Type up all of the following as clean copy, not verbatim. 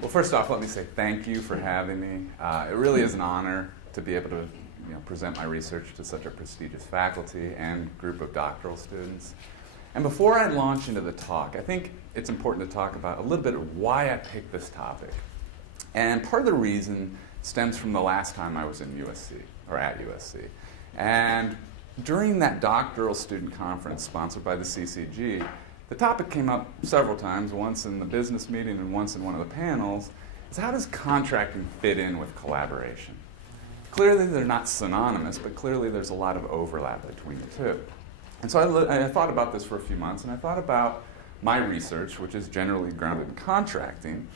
Well, first off, let me say thank you for having me. It really is an honor to be able to present my research to such a prestigious faculty and group of doctoral students. And before I launch into the talk, I think it's important to talk about a little bit of why I picked this topic. And part of the reason stems from the last time I was in USC, or at USC. And during that doctoral student conference sponsored by the CCG, the topic came up several times, once in the business meeting and once in one of the panels, is how does contracting fit in with collaboration? Clearly they're not synonymous, but clearly there's a lot of overlap between the two. And so I thought about this for a few months, and I thought about my research, which is generally grounded in contracting,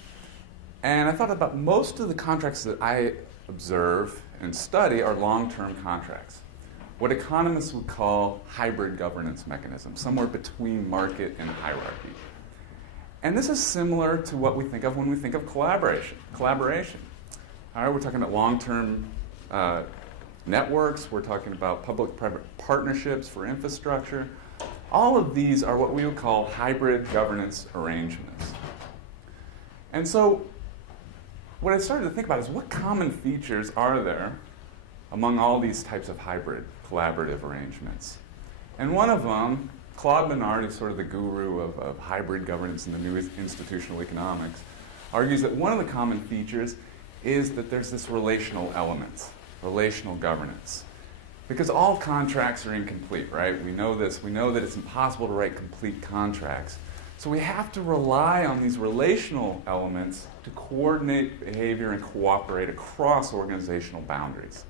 and I thought about most of the contracts that I observe and study are long-term contracts, what economists would call hybrid governance mechanisms, somewhere between market and hierarchy. And this is similar to what we think of when we think of collaboration. All right, we're talking about long-term networks, we're talking about public-private partnerships for infrastructure. All of these are what we would call hybrid governance arrangements. And so what I started to think about is what common features are there among all these types of hybrid collaborative arrangements. And one of them, Claude Bernard, who's sort of the guru of hybrid governance in the new institutional economics, argues that one of the common features is that there's this relational element, relational governance. Because all contracts are incomplete, right? We know this. We know that it's impossible to write complete contracts. So we have to rely on these relational elements to coordinate behavior and cooperate across organizational boundaries.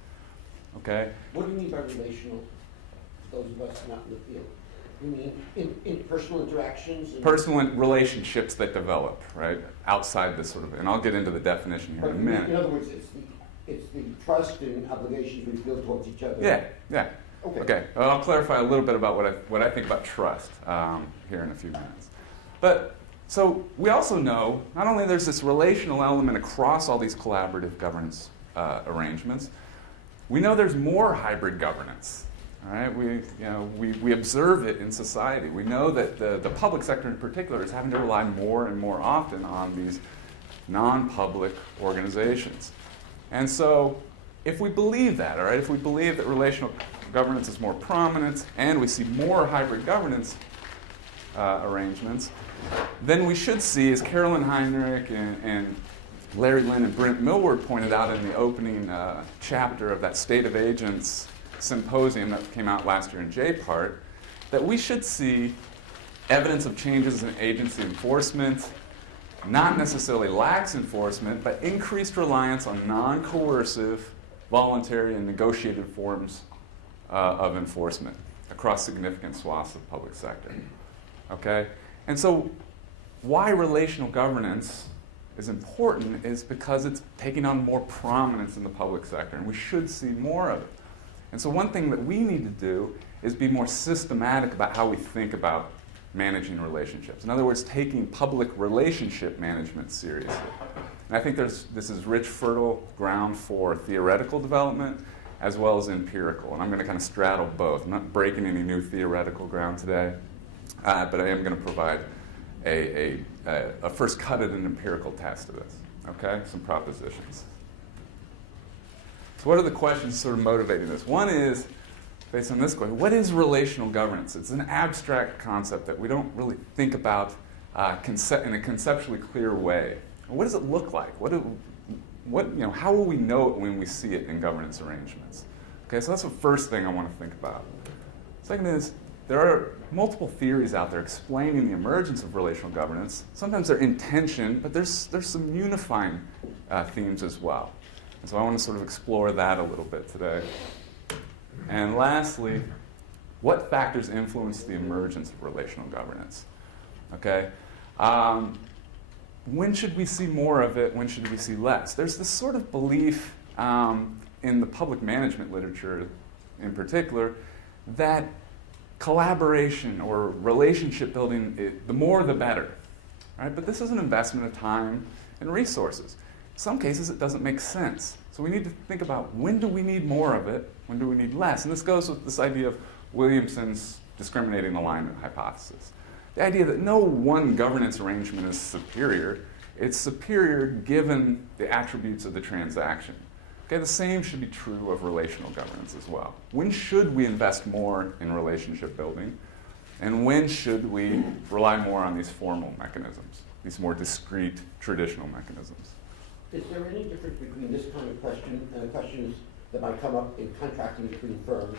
Okay? What do you mean by relational, those of us not in the field? You mean in personal interactions? Personal relationships that develop, right? Outside this sort of, and I'll get into the definition here in a minute. In other words, it's the trust and obligations we feel towards each other. Yeah. Okay. Well, I'll clarify a little bit about what I think about trust here in a few minutes. But so we also know not only there's this relational element across all these collaborative governance arrangements, we know there's more hybrid governance. All right, we observe it in society. We know that the public sector in particular is having to rely more and more often on these non-public organizations. And so if we believe that, all right, if we believe that relational governance is more prominent and we see more hybrid governance arrangements, then we should see, as Carolyn Heinrich and Larry Lynn and Brent Millward pointed out in the opening chapter of that State of Agents symposium that came out last year in JPART, that we should see evidence of changes in agency enforcement, not necessarily lax enforcement, but increased reliance on non-coercive, voluntary, and negotiated forms of enforcement across significant swaths of the public sector. Okay? And so why relational governance is important is because it's taking on more prominence in the public sector, and we should see more of it. And so one thing that we need to do is be more systematic about how we think about managing relationships. In other words, taking public relationship management seriously. And I think this is rich, fertile ground for theoretical development as well as empirical. And I'm going to kind of straddle both. I'm not breaking any new theoretical ground today, but I am going to provide a first cut at an empirical test of this. Okay? Some propositions. So what are the questions sort of motivating this? One is, based on this question, what is relational governance? It's an abstract concept that we don't really think about in a conceptually clear way. What does it look like? How will we know it when we see it in governance arrangements? Okay, so that's the first thing I want to think about. Second is, there are multiple theories out there explaining the emergence of relational governance. Sometimes they're in tension, but there's some unifying themes as well. And so I want to sort of explore that a little bit today. And lastly, what factors influence the emergence of relational governance? Okay? When should we see more of it? When should we see less? There's this sort of belief in the public management literature in particular that collaboration or relationship building, the more the better. Right? But this is an investment of time and resources. In some cases, it doesn't make sense. So we need to think about when do we need more of it, when do we need less? And this goes with this idea of Williamson's discriminating alignment hypothesis. The idea that no one governance arrangement is superior. it's superior given the attributes of the transaction. Okay, the same should be true of relational governance as well. When should we invest more in relationship building? And when should we rely more on these formal mechanisms, these more discrete traditional mechanisms? Is there any difference between this kind of question and questions that might come up in contracting between firms?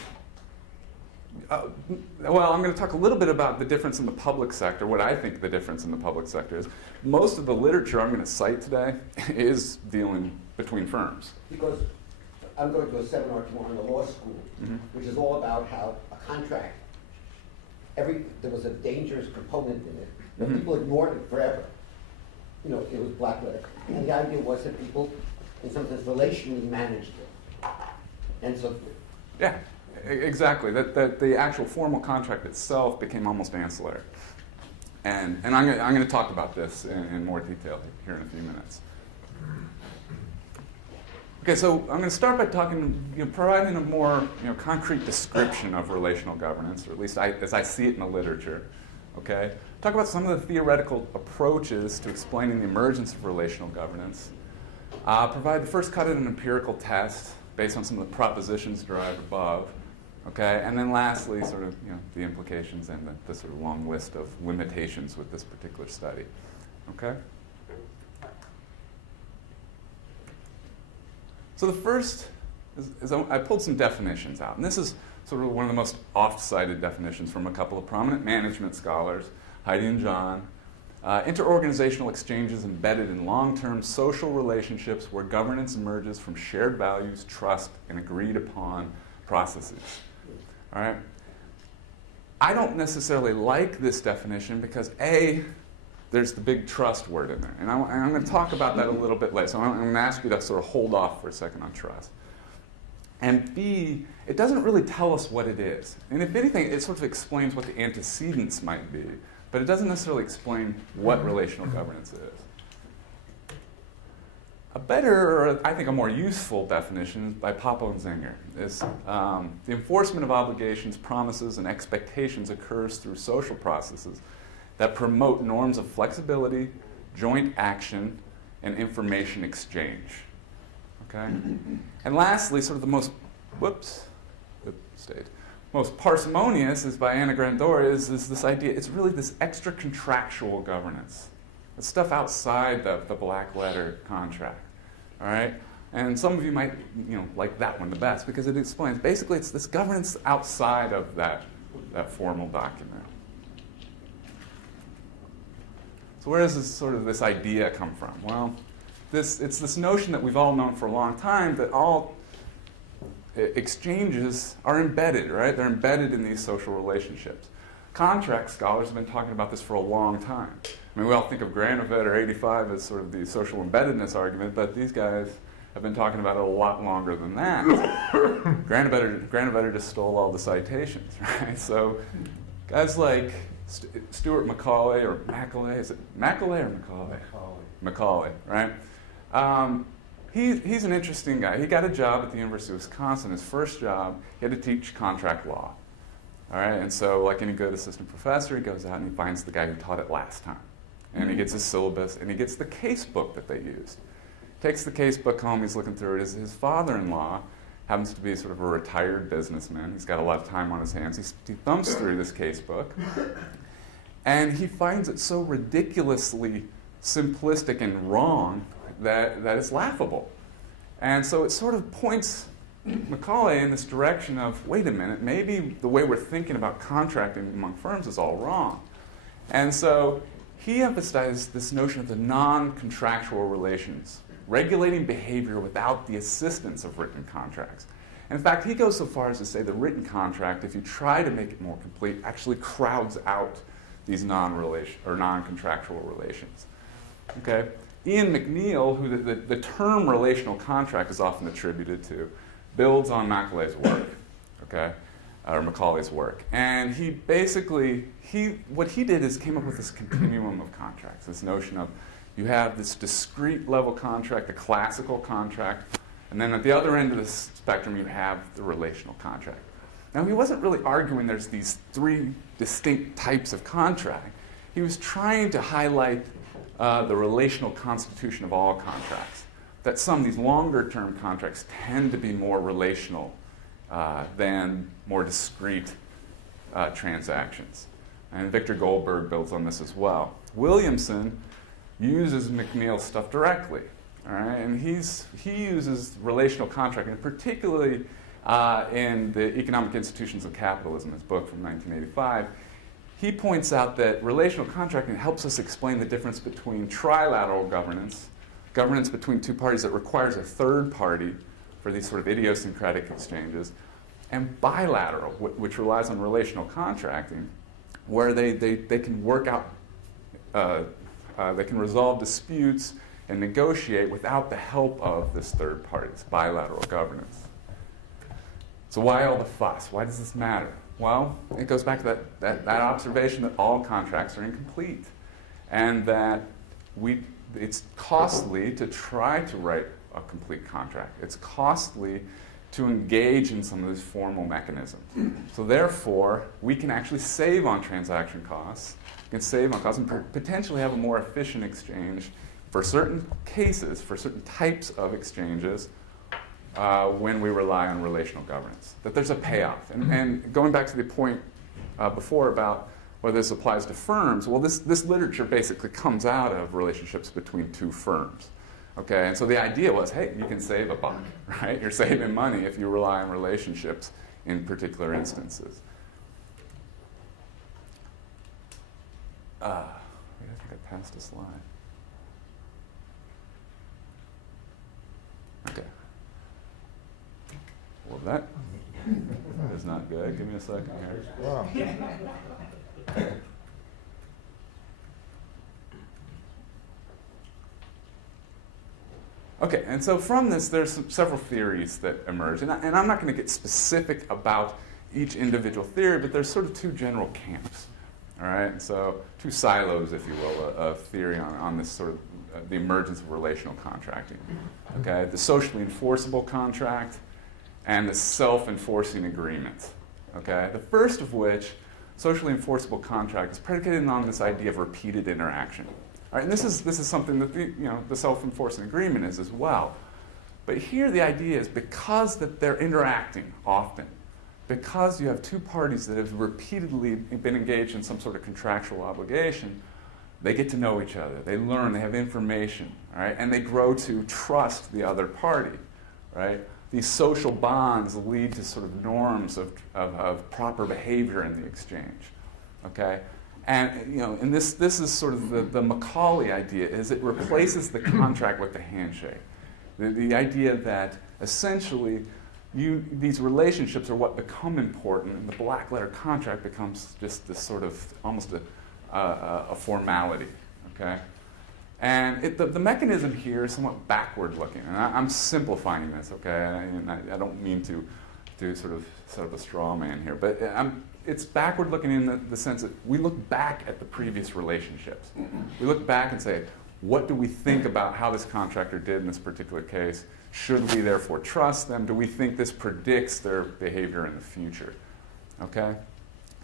Well, I'm going to talk a little bit about the difference in the public sector, what I think the difference in the public sector is. Most of the literature I'm going to cite today is dealing between firms. Because I'm going to a seminar tomorrow in the law school, which is all about how a contract, there was a dangerous component in it, but people ignored it forever. You know, it was black letter. And the idea was that people, in some sense, relationally managed it. And so yeah, exactly. That the actual formal contract itself became almost ancillary. And I'm going to talk about this in more detail here in a few minutes. Okay, so I'm going to start by providing a more concrete description of relational governance, or at least as I see it in the literature. Okay, talk about some of the theoretical approaches to explaining the emergence of relational governance. Provide the first cut at an empirical test based on some of the propositions derived above. Okay, and then lastly, sort of the implications and the sort of long list of limitations with this particular study. Okay. So the first is I pulled some definitions out, and this is sort of one of the most oft-cited definitions from a couple of prominent management scholars, Heidi and John. Interorganizational exchanges embedded in long-term social relationships where governance emerges from shared values, trust, and agreed-upon processes. All right? I don't necessarily like this definition because, A, there's the big trust word in there. And I'm going to talk about that a little bit later. So I'm going to ask you to sort of hold off for a second on trust. And B, it doesn't really tell us what it is. And if anything, it sort of explains what the antecedents might be. But it doesn't necessarily explain what relational governance is. A better, or I think a more useful definition by Papo and Zenger is the enforcement of obligations, promises, and expectations occurs through social processes that promote norms of flexibility, joint action, and information exchange. Okay? And lastly, sort of the most, most parsimonious is by Anna Grandora is this idea, it's really this extra-contractual governance. It's stuff outside the black letter contract. All right? And some of you might like that one the best because it explains, basically it's this governance outside of that formal document. So where does this idea come from? Well, it's this notion that we've all known for a long time that all exchanges are embedded, right? They're embedded in these social relationships. Contract scholars have been talking about this for a long time. I mean, we all think of Granovet or 85 as sort of the social embeddedness argument, but these guys have been talking about it a lot longer than that. Granovetter just stole all the citations, right? So guys like Stuart Macaulay or Macaulay, is it Macaulay or Macaulay? Macaulay, right? He's an interesting guy. He got a job at the University of Wisconsin. His first job, he had to teach contract law. All right, and so like any good assistant professor, he goes out and he finds the guy who taught it last time. And he gets his syllabus, and he gets the case book that they used. Takes the case book home, he's looking through it. His father-in-law happens to be sort of a retired businessman. He's got a lot of time on his hands. He thumbs through this case book, and he finds it so ridiculously simplistic and wrong that it's laughable. And so it sort of points Macaulay in this direction of, wait a minute, maybe the way we're thinking about contracting among firms is all wrong. And so he emphasized this notion of the non-contractual relations, regulating behavior without the assistance of written contracts. And in fact, he goes so far as to say the written contract, if you try to make it more complete, actually crowds out these non-contractual relations. Okay? Ian McNeill, who the term relational contract is often attributed to, builds on Macaulay's work, okay, or Macaulay's work. And he basically, what he did is came up with this continuum of contracts, this notion of you have this discrete level contract, a classical contract, and then at the other end of the spectrum you have the relational contract. Now he wasn't really arguing there's these three distinct types of contract. He was trying to highlight the relational constitution of all contracts. That some of these longer-term contracts tend to be more relational than more discrete transactions. And Victor Goldberg builds on this as well. Williamson uses McNeil's stuff directly, all right? And he uses relational contracting, particularly in the Economic Institutions of Capitalism, his book from 1985. He points out that relational contracting helps us explain the difference between trilateral governance, governance between two parties that requires a third party for these sort of idiosyncratic exchanges, and bilateral, which relies on relational contracting, where they can work out, they can resolve disputes and negotiate without the help of this third party, this bilateral governance. So why all the fuss? Why does this matter? Well, it goes back to that observation that all contracts are incomplete, and that it's costly to try to write a complete contract. It's costly to engage in some of these formal mechanisms. So therefore, we can actually save on transaction costs, and potentially have a more efficient exchange for certain cases, for certain types of exchanges, when we rely on relational governance. That there's a payoff. And going back to the point before about whether this applies to firms, well, this literature basically comes out of relationships between two firms. Okay, and so the idea was, hey, you can save a buck, right? You're saving money if you rely on relationships in particular instances. I think I passed a slide. Okay. Well, that is not good. Give me a second here. Wow. Okay, and so from this, there's several theories that emerge. And I'm not going to get specific about each individual theory, but there's sort of two general camps. All right, and so two silos, if you will, of theory on this sort of the emergence of relational contracting. Okay, the socially enforceable contract and the self-enforcing agreement. Okay, the first of which, socially enforceable contract, is predicated on this idea of repeated interaction. All right, and this is something that the self-enforcing agreement is as well. But here the idea is because that they're interacting often, because you have two parties that have repeatedly been engaged in some sort of contractual obligation, they get to know each other, they learn, they have information, all right, and they grow to trust the other party, right? These social bonds lead to sort of norms of proper behavior in the exchange, okay? And this is sort of the Macaulay idea, is it replaces the contract with the handshake. The idea that essentially these relationships are what become important, and the black letter contract becomes just this sort of almost a formality, okay? And the mechanism here is somewhat backward looking, and I'm simplifying this, okay? And I don't mean to do sort of a straw man here, but it's backward looking in the sense that we look back at the previous relationships. We look back and say, what do we think about how this contractor did in this particular case? Should we therefore trust them? Do we think this predicts their behavior in the future? Okay?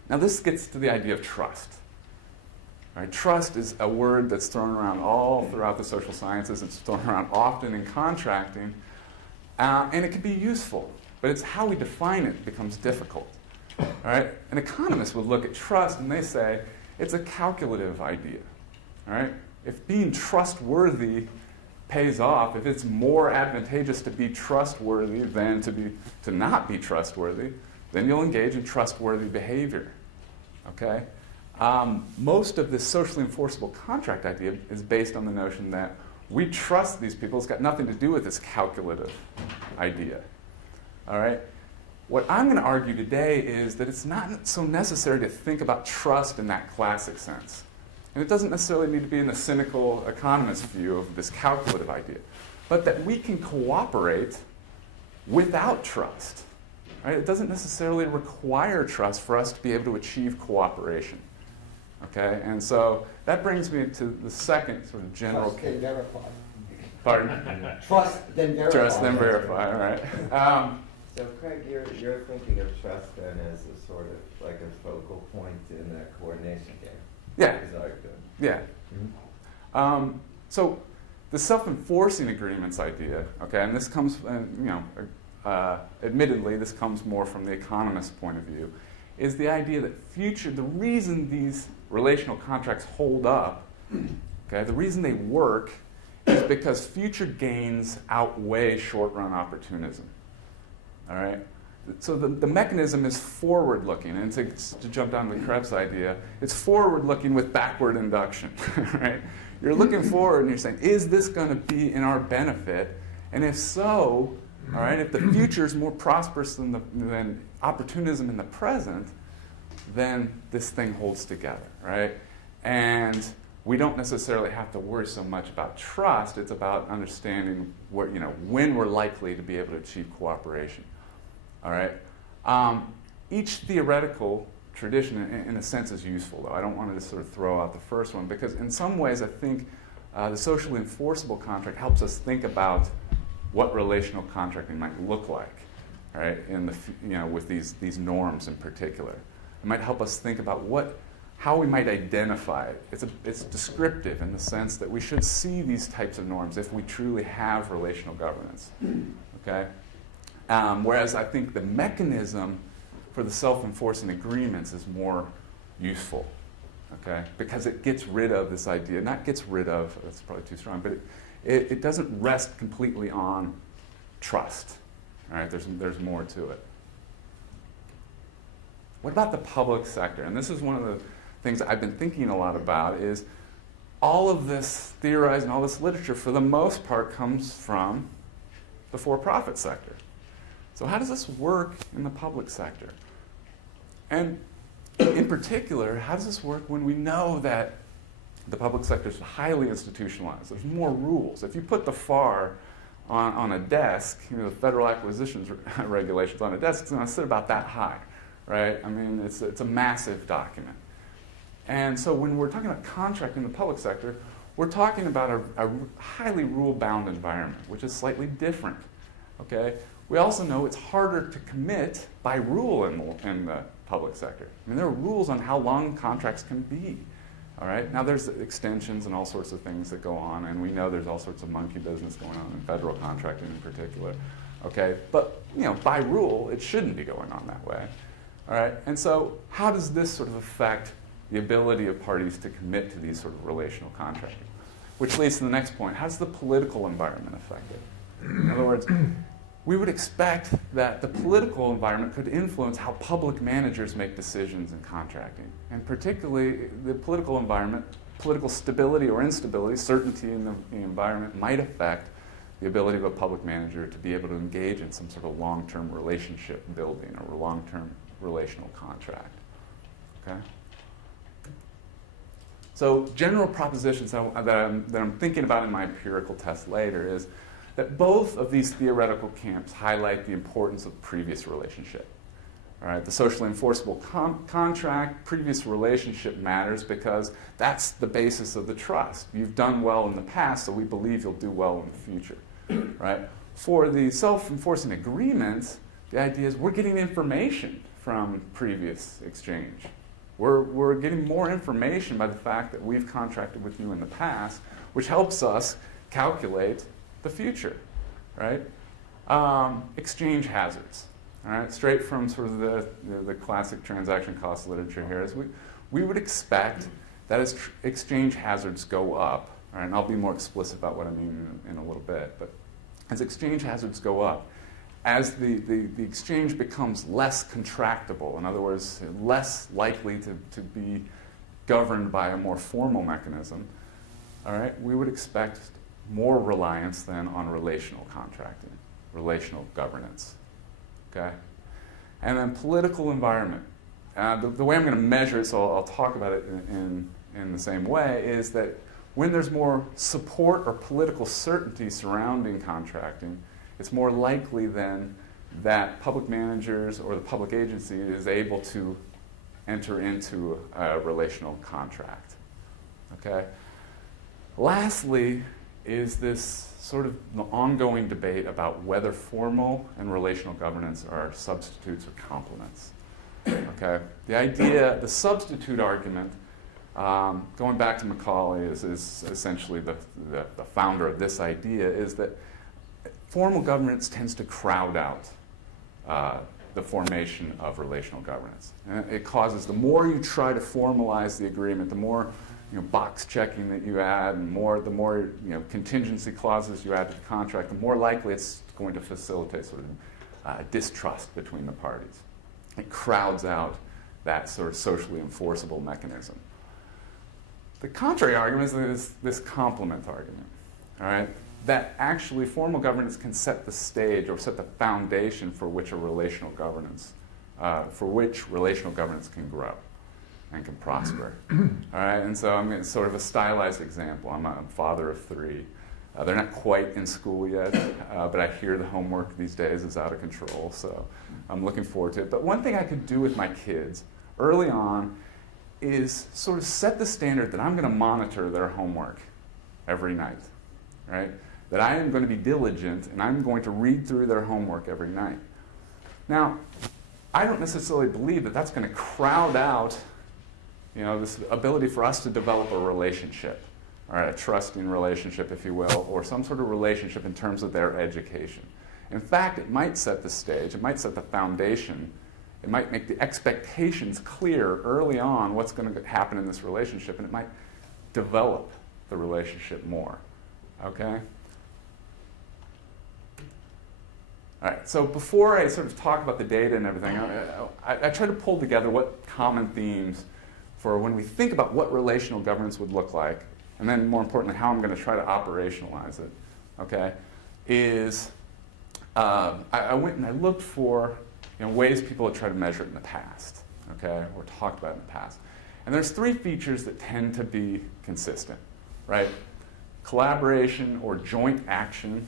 Now this gets to the idea of trust. All right, trust is a word that's thrown around all throughout the social sciences. It's thrown around often in contracting, and it can be useful, but it's how we define it becomes difficult. All right? An economist would look at trust and they say it's a calculative idea. All right? If being trustworthy pays off, if it's more advantageous to be trustworthy than to not be trustworthy, then you'll engage in trustworthy behavior. Okay? Most of this socially enforceable contract idea is based on the notion that we trust these people. It's got nothing to do with this calculative idea. All right? What I'm going to argue today is that it's not so necessary to think about trust in that classic sense. And it doesn't necessarily need to be in the cynical economist view of this calculative idea, but that we can cooperate without trust. Right? It doesn't necessarily require trust for us to be able to achieve cooperation. Okay? And so that brings me to the second sort of general Trust, then verify. Pardon? Trust, then verify. Trust, then verify, all right. So Craig, you're thinking of trust then as a sort of like a focal point in the coordination game. Yeah. Is that good? Yeah. So the self-enforcing agreements idea, okay, and this comes, admittedly, this comes more from the economist point of view, is the idea that the reason these relational contracts hold up, okay, the reason they work is because future gains outweigh short-run opportunism, all right? So the mechanism is forward-looking, and to jump down to Krebs' idea, it's forward-looking with backward induction, right? You're looking forward and you're saying, is this going to be in our benefit? And if so, all right, if the future is more prosperous than opportunism in the present, then this thing holds together, right? And we don't necessarily have to worry so much about trust. It's about understanding when we're likely to be able to achieve cooperation. All right. Each theoretical tradition, in a sense, is useful, though. I don't want to just sort of throw out the first one because, in some ways, I think the socially enforceable contract helps us think about what relational contracting might look like, right? With these norms in particular, it might help us think about how we might identify it. It's descriptive in the sense that we should see these types of norms if we truly have relational governance. Okay. Whereas I think the mechanism for the self-enforcing agreements is more useful, okay? Because it gets rid of this idea, not gets rid of, that's probably too strong, but it doesn't rest completely on trust, all right? There's more to it. What about the public sector? And this is one of the things I've been thinking a lot about is all of this theorizing, all this literature, for the most part, comes from the for-profit sector. So how does this work in the public sector? And in particular, how does this work when we know that the public sector is highly institutionalized? There's more rules. If you put the FAR on a desk, the federal acquisitions regulations on a desk, it's going to sit about that high, right? I mean, it's a massive document. And so when we're talking about contracting in the public sector, we're talking about a highly rule-bound environment, which is slightly different, okay? We also know it's harder to commit by rule in the public sector. I mean, there are rules on how long contracts can be. All right. Now there's extensions and all sorts of things that go on, and we know there's all sorts of monkey business going on in federal contracting in particular. Okay. But by rule, it shouldn't be going on that way. All right. And so, how does this sort of affect the ability of parties to commit to these sort of relational contracting? Which leads to the next point: how does the political environment affect it? In other words, we would expect that the political environment could influence how public managers make decisions in contracting. And particularly, the political environment, political stability or instability, certainty in the environment might affect the ability of a public manager to be able to engage in some sort of long-term relationship building or long-term relational contract. Okay? So general propositions that I'm thinking about in my empirical test later is that both of these theoretical camps highlight the importance of previous relationship. All right, the socially enforceable contract, previous relationship matters because that's the basis of the trust. You've done well in the past, so we believe you'll do well in the future. Right? For the self-enforcing agreements, the idea is we're getting information from previous exchange. We're getting more information by the fact that we've contracted with you in the past, which helps us calculate the future, right? Exchange hazards, all right? Straight from sort of the classic transaction cost literature here is we would expect that as exchange hazards go up, all right, and I'll be more explicit about what I mean in a little bit, but as exchange hazards go up, as the exchange becomes less contractable, in other words, less likely to be governed by a more formal mechanism, all right, we would expect more reliance than on relational contracting, relational governance, okay? And then political environment. The way I'm going to measure it, so I'll talk about it in the same way, is that when there's more support or political certainty surrounding contracting, it's more likely then that public managers or the public agency is able to enter into a relational contract, okay? Lastly, is this sort of the ongoing debate about whether formal and relational governance are substitutes or complements. Okay? The substitute argument going back to Macaulay is essentially the founder of this idea, is that formal governance tends to crowd out the formation of relational governance. And it causes, the more you try to formalize the agreement, the more box checking that you add, and the more contingency clauses you add to the contract, the more likely it's going to facilitate sort of distrust between the parties. It crowds out that sort of socially enforceable mechanism. The contrary argument is this complement argument, all right? That actually formal governance can set the stage or set the foundation for which relational governance can grow and can prosper. All right, and so I'm sort of a stylized example. I'm a father of 3. They're not quite in school yet, but I hear the homework these days is out of control, so I'm looking forward to it. But one thing I could do with my kids early on is sort of set the standard that I'm going to monitor their homework every night, right? That I am going to be diligent and I'm going to read through their homework every night. Now, I don't necessarily believe that that's going to crowd out, this ability for us to develop a relationship, all right, a trusting relationship, if you will, or some sort of relationship in terms of their education. In fact, it might set the stage, it might set the foundation, it might make the expectations clear early on what's going to happen in this relationship, and it might develop the relationship more, okay? All right, so before I sort of talk about the data and everything, I try to pull together what common themes for when we think about what relational governance would look like, and then more importantly, how I'm going to try to operationalize it, okay, is I went and I looked for ways people had tried to measure it in the past, okay, or talked about it in the past. And there's 3 features that tend to be consistent, right? Collaboration or joint action,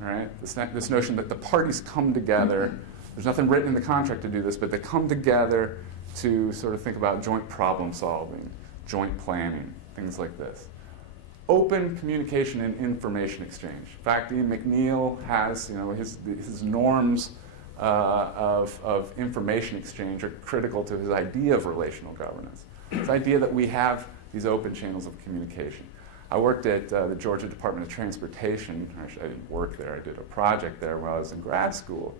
right? This notion that the parties come together. There's nothing written in the contract to do this, but they come together to sort of think about joint problem solving, joint planning, things like this. Open communication and information exchange. In fact, Ian McNeil has, his norms of information exchange are critical to his idea of relational governance. This idea that we have these open channels of communication. I worked at the Georgia Department of Transportation. Actually, I didn't work there. I did a project there while I was in grad school.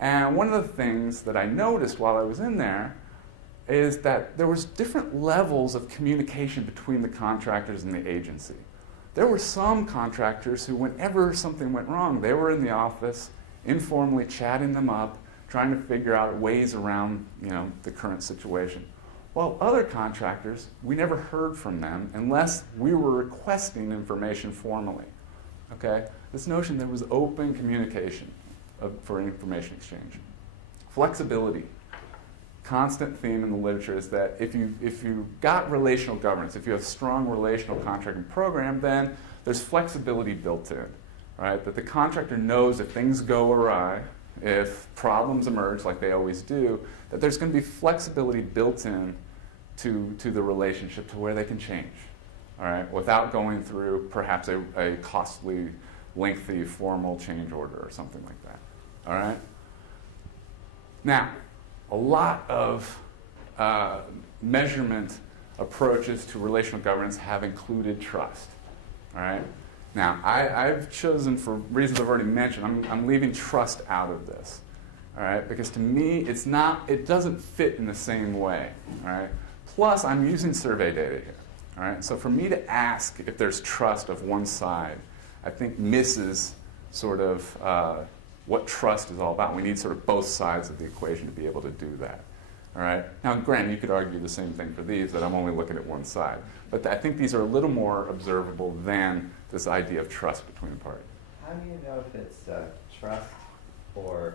And one of the things that I noticed while I was in there is that there was different levels of communication between the contractors and the agency. There were some contractors who, whenever something went wrong, they were in the office, informally chatting them up, trying to figure out ways around, the current situation. While other contractors, we never heard from them unless we were requesting information formally. Okay? This notion there was open communication for information exchange. Flexibility. Constant theme in the literature is that if you got relational governance, if you have strong relational contracting program, then there's flexibility built in, right? That the contractor knows if things go awry, if problems emerge like they always do, that there's going to be flexibility built in to the relationship to where they can change, all right, without going through perhaps a costly, lengthy, formal change order or something like that, all right? Now, a lot of measurement approaches to relational governance have included trust, all right? Now, I've chosen, for reasons I've already mentioned, I'm leaving trust out of this, all right? Because to me, it doesn't fit in the same way, all right? Plus, I'm using survey data here, all right? So for me to ask if there's trust of one side, I think misses sort of what trust is all about. We need sort of both sides of the equation to be able to do that, all right? Now, granted, you could argue the same thing for these, that I'm only looking at one side. But I think these are a little more observable than this idea of trust between the parties. How do you know if it's trust or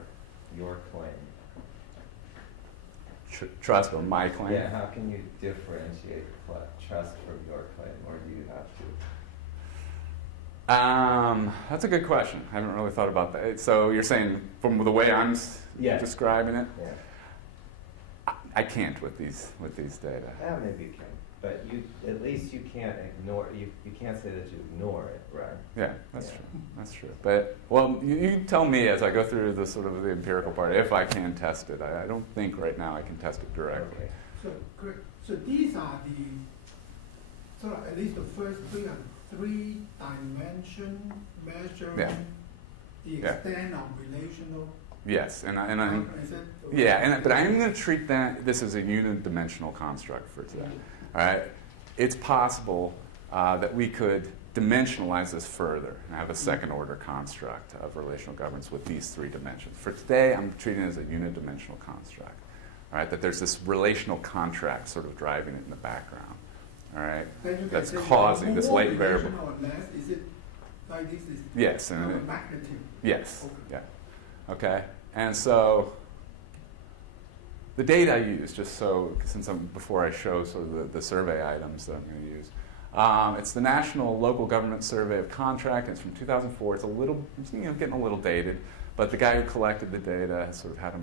your claim? Trust or my claim? Yeah, how can you differentiate trust from your claim, or do you have to? That's a good question. I haven't really thought about that. So you're saying from the way I'm describing it? Yeah. I can't with these data. Yeah, maybe you can. But at least you can't ignore, you can't say that you ignore it, right? Yeah, that's true. That's true. But, well, you tell me as I go through the sort of the empirical part, if I can test it. I don't think right now I can test it directly. Okay. So, correct. So these are the at least the first three are three-dimension measuring Yeah. the Yeah. extent of relational. Yes, and I, Is it the yeah, right- but I'm going to treat this as a unidimensional construct for today. All right, it's possible that we could dimensionalize this further and have a second-order construct of relational governance with these three dimensions. For today, I'm treating it as a unidimensional construct. All right, that there's this relational contract sort of driving it in the background. All right, Then you can that's say causing this more latent variable. relational or less, is it like this? Is Yes, and of magnitude. yes, Okay. yeah, okay, and so the data I use, just so since before I show sort of the survey items that I'm going to use, it's the National Local Government Survey of Contract. It's from 2004. It's a little, getting a little dated, but the guy who collected the data has sort of had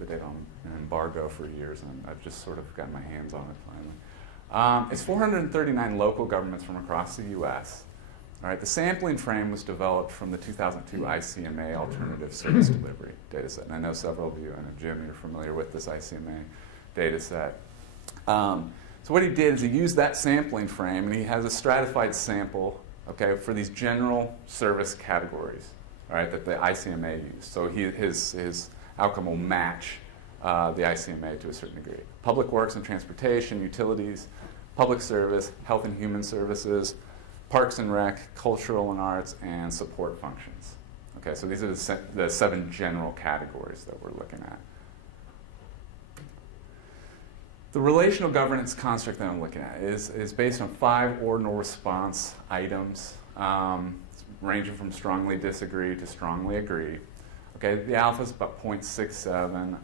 the data on an embargo for years, and I've just sort of gotten my hands on it finally. It's 439 local governments from across the U.S. All right, the sampling frame was developed from the 2002 ICMA Alternative Service Delivery data set. And I know several of you, I know Jim, you're familiar with this ICMA data set. So what he did is he used that sampling frame, and he has a stratified sample, okay, for these general service categories, all right, that the ICMA used. So his outcome will match the ICMA to a certain degree. Public works and transportation, utilities, public service, health and human services, parks and rec, cultural and arts, and support functions. Okay, so these are the 7 general categories that we're looking at. The relational governance construct that I'm looking at is based on 5 ordinal response items, ranging from strongly disagree to strongly agree. Okay, the alpha is about 0.67.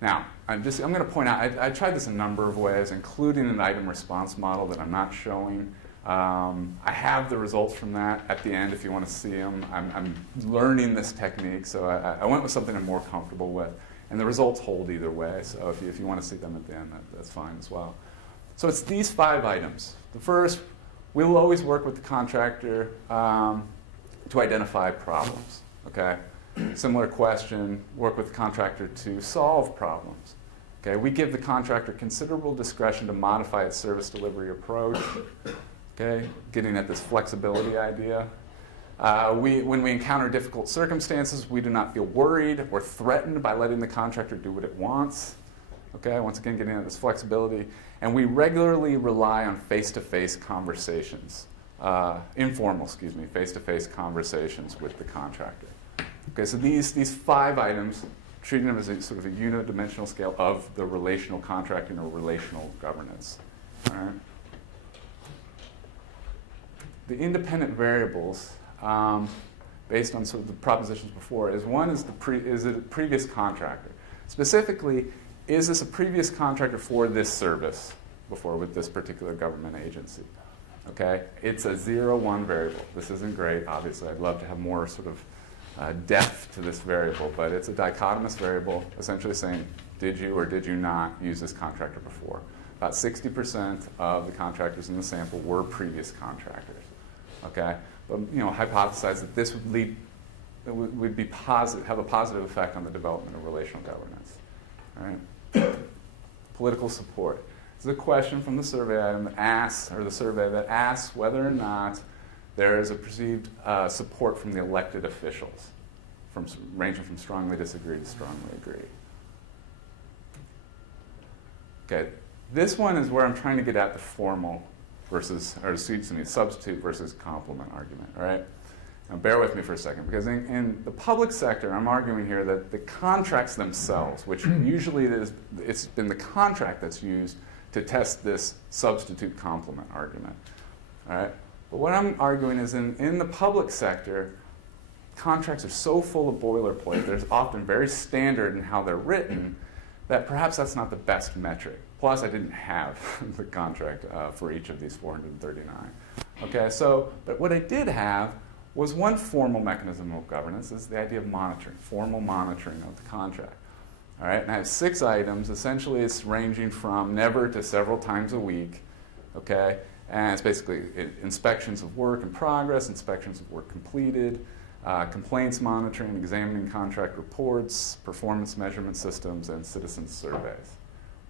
Now, I'm going to point out, I tried this a number of ways, including an item response model that I'm not showing. I have the results from that at the end if you want to see them. I'm learning this technique, so I went with something I'm more comfortable with. And the results hold either way, so if you want to see them at the end, that's fine as well. So it's these 5 items. The first, we'll always work with the contractor to identify problems, okay? Similar question, work with the contractor to solve problems. Okay, we give the contractor considerable discretion to modify its service delivery approach, okay, getting at this flexibility idea. When we encounter difficult circumstances, we do not feel worried or threatened by letting the contractor do what it wants. Okay, once again, getting at this flexibility. And we regularly rely on face-to-face conversations, face-to-face conversations with the contractor. Okay, so these 5 items, treating them as a sort of a unidimensional scale of the relational contracting or relational governance. All right. The independent variables, based on sort of the propositions before, is one is is it a previous contractor? Specifically, is this a previous contractor for this service before with this particular government agency? Okay, it's a 0-1 variable. This isn't great, obviously. I'd love to have more sort of depth to this variable, but it's a dichotomous variable, essentially saying, did you or did you not use this contractor before? About 60% of the contractors in the sample were previous contractors. Okay, but hypothesize that this would be positive, have a positive effect on the development of relational governance. All right. Political support. This is a question from the survey item that asks, or the survey that asks whether or not there is a perceived support from the elected officials, ranging from strongly disagree to strongly agree. Okay, this one is where I'm trying to get at the formal substitute versus complement argument, all right? Now bear with me for a second, because in the public sector, I'm arguing here that the contracts themselves, which usually it's been the contract that's used to test this substitute complement argument, all right? But what I'm arguing is in the public sector, contracts are so full of boilerplate, they're often very standard in how they're written, that perhaps that's not the best metric. Plus, I didn't have the contract for each of these 439. Okay, but what I did have was one formal mechanism of governance, is the idea of monitoring, formal monitoring of the contract. All right, and I have 6 items. Essentially, it's ranging from never to several times a week. Okay, and it's basically inspections of work in progress, inspections of work completed, complaints monitoring, examining contract reports, performance measurement systems, and citizen surveys.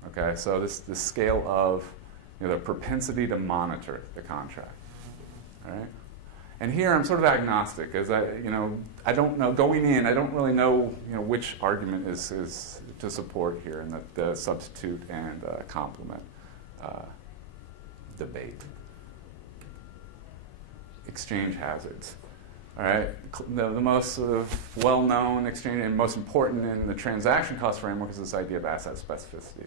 Okay, so this scale of the propensity to monitor the contract. All right? And here I'm sort of agnostic, as I don't know, going in, I don't really know, which argument is to support here in the substitute and complement debate. Exchange hazards. All right, the most sort of well-known exchange and most important in the transaction cost framework is this idea of asset specificity.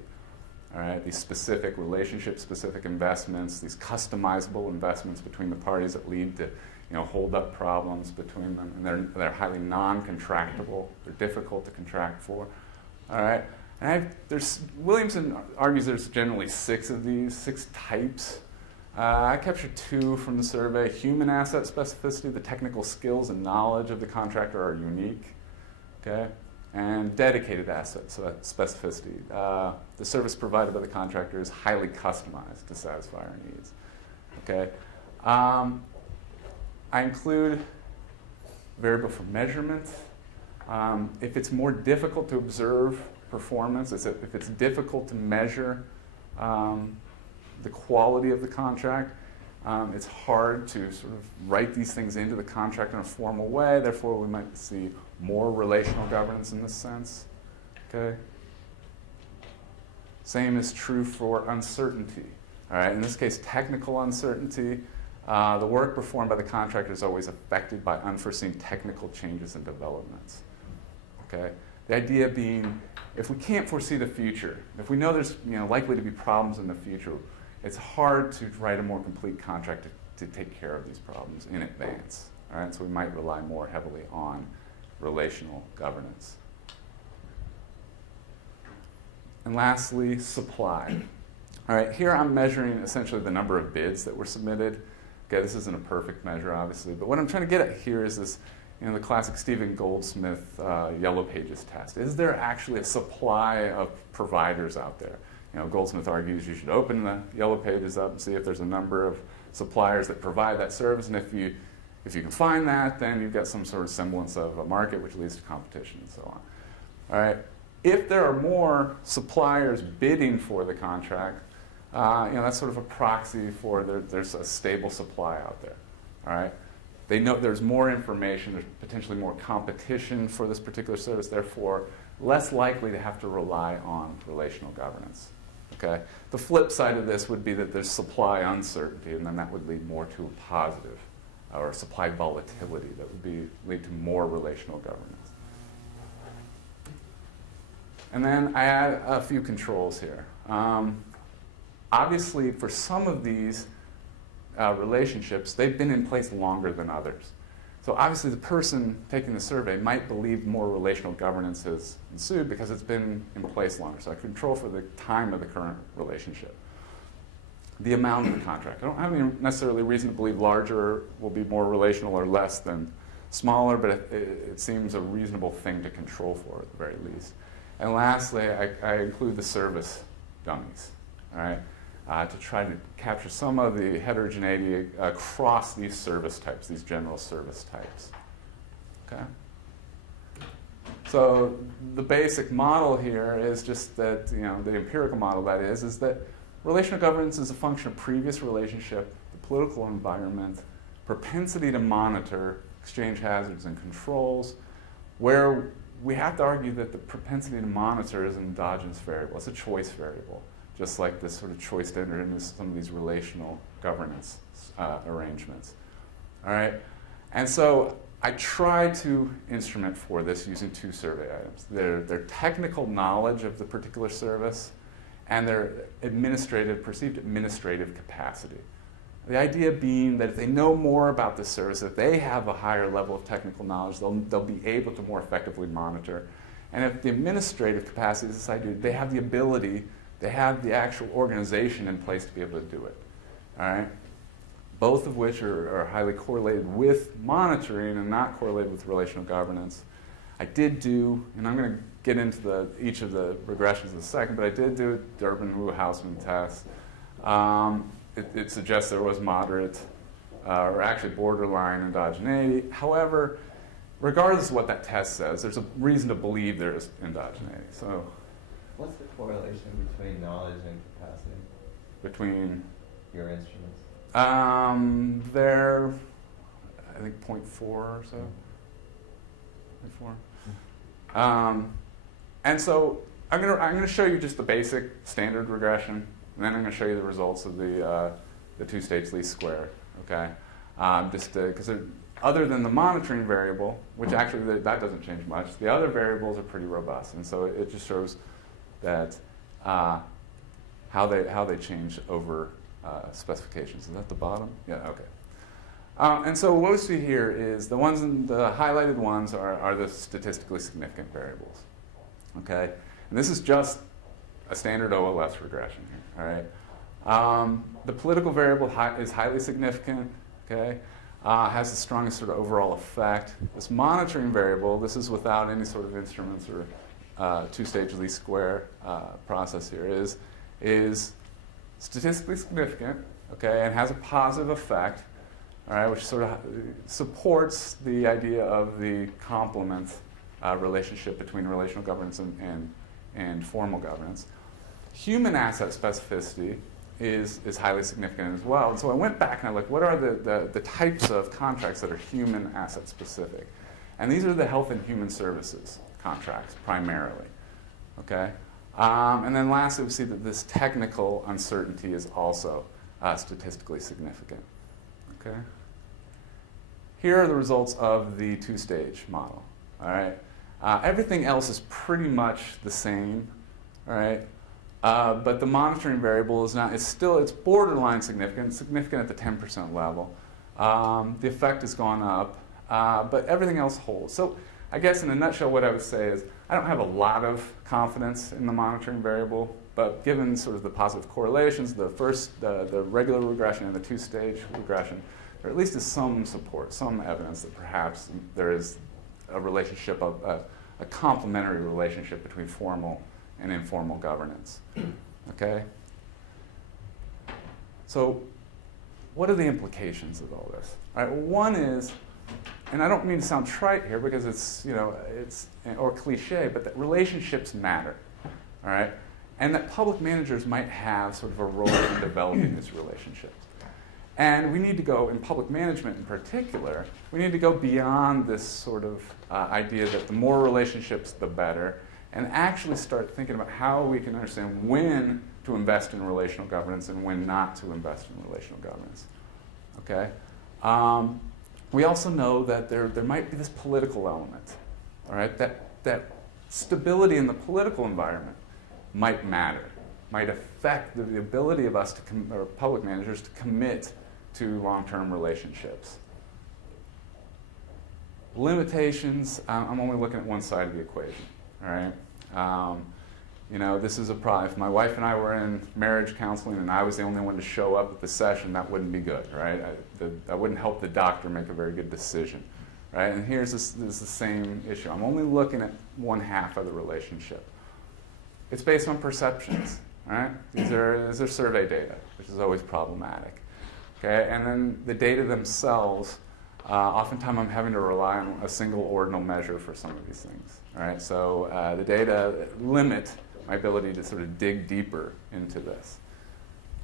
All right, these specific relationship-specific investments, these customizable investments between the parties that lead to hold-up problems between them, and they're highly non-contractable. They're difficult to contract for. All right, and Williamson argues there's generally 6 of these, 6 types. I captured 2 from the survey. Human asset specificity, the technical skills and knowledge of the contractor are unique, okay? And dedicated asset specificity. The service provided by the contractor is highly customized to satisfy our needs, okay? I include variable for measurement. If it's more difficult to observe performance, if it's difficult to measure the quality of the contract, it's hard to sort of write these things into the contract in a formal way. Therefore, we might see more relational governance in this sense. Okay. Same is true for uncertainty. All right. In this case, technical uncertainty. The work performed by the contractor is always affected by unforeseen technical changes and developments. Okay. The idea being, if we can't foresee the future, if we know there's likely to be problems in the future, it's hard to write a more complete contract to take care of these problems in advance. All right, so we might rely more heavily on relational governance. And lastly, supply. All right, here I'm measuring essentially the number of bids that were submitted. Okay, this isn't a perfect measure, obviously, but what I'm trying to get at here is this, the classic Stephen Goldsmith Yellow Pages test. Is there actually a supply of providers out there? Goldsmith argues you should open the Yellow Pages up and see if there's a number of suppliers that provide that service, and if you can find that, then you've got some sort of semblance of a market, which leads to competition and so on. All right. If there are more suppliers bidding for the contract, that's sort of a proxy for there's a stable supply out there. All right. They know there's more information, there's potentially more competition for this particular service, therefore less likely to have to rely on relational governance. Okay? The flip side of this would be that there's supply uncertainty, and then that would lead more to a positive, or supply volatility that would lead to more relational governance. And then I add a few controls here. Obviously, for some of these relationships, they've been in place longer than others. So obviously the person taking the survey might believe more relational governance has ensued because it's been in place longer. So I control for the time of the current relationship. The amount of the contract. I don't have any necessarily reason to believe larger will be more relational or less than smaller, but it seems a reasonable thing to control for at the very least. And lastly, I include the service dummies. All right? To try to capture some of the heterogeneity across these service types, these general service types. Okay? So the basic model here is just that, the empirical model that is that relational governance is a function of previous relationship, the political environment, propensity to monitor, exchange hazards and controls, where we have to argue that the propensity to monitor is an endogenous variable. It's a choice variable, just like this sort of choice to enter into some of these relational governance arrangements. All right? And so I try to instrument for this using 2 survey items. Their technical knowledge of the particular service and their perceived administrative capacity. The idea being that if they know more about the service, if they have a higher level of technical knowledge, they'll be able to more effectively monitor. And if the administrative capacity is this idea, they have the ability, they have the actual organization in place to be able to do it. All right? Both of which are highly correlated with monitoring and not correlated with relational governance. I did do, and I'm going to get into each of the regressions in a second, but I did do a Durbin-Wu-Hausman test. It suggests there was moderate or actually borderline endogeneity. However, regardless of what that test says, there's a reason to believe there is endogeneity. So, what's the correlation between knowledge and capacity? between, Your instruments. they're, I think, 0.4 or so. 0.4. And so I'm gonna show you just the basic standard regression, and then I'm gonna show you the results of the two-stage least square. Okay, just because other than the monitoring variable, which actually that doesn't change much, the other variables are pretty robust, and so it just shows that how they change over specifications. Is that the bottom? Yeah. Okay. And so what we see here is the highlighted ones are the statistically significant variables. Okay, and this is just a standard OLS regression here. All right. The political variable is highly significant. Okay, has the strongest sort of overall effect. This monitoring variable, this is without any sort of instruments or two-stage least square process here, is statistically significant. Okay, and has a positive effect. All right, which sort of supports the idea of the complement relationship between relational governance and formal governance. Human asset specificity is highly significant as well. And so I went back and I looked, what are the types of contracts that are human asset specific? And these are the health and human services contracts primarily. Okay? And then lastly, we see that this technical uncertainty is also statistically significant. Okay? Here are the results of the two-stage model. All right, everything else is pretty much the same. All right, but the monitoring variable is not. It's borderline significant. It's significant at the 10% level. The effect has gone up, but everything else holds. So I guess in a nutshell, what I would say is I don't have a lot of confidence in the monitoring variable, but given sort of the positive correlations, the regular regression and the two-stage regression, there at least is some support, some evidence that perhaps there is a relationship, a complementary relationship between formal and informal governance. Okay? So what are the implications of all this? All right, one is, and I don't mean to sound trite here because it's or cliche, but that relationships matter. All right? And that public managers might have sort of a role in developing these relationships. And we need to go, in public management in particular, we need to go beyond this sort of idea that the more relationships, the better, and actually start thinking about how we can understand when to invest in relational governance and when not to invest in relational governance. Okay? We also know that there might be this political element, all right? That stability in the political environment might matter, might affect the ability of us or public managers to commit to long-term relationships. Limitations, I'm only looking at one side of the equation, all right? This is a problem. If my wife and I were in marriage counseling and I was the only one to show up at the session, that wouldn't be good, right? That wouldn't help the doctor make a very good decision, right? And here's this the same issue. I'm only looking at one half of the relationship. It's based on perceptions, right? These are survey data, which is always problematic. Okay, and then the data themselves, oftentimes I'm having to rely on a single ordinal measure for some of these things. All right, so the data limit my ability to sort of dig deeper into this.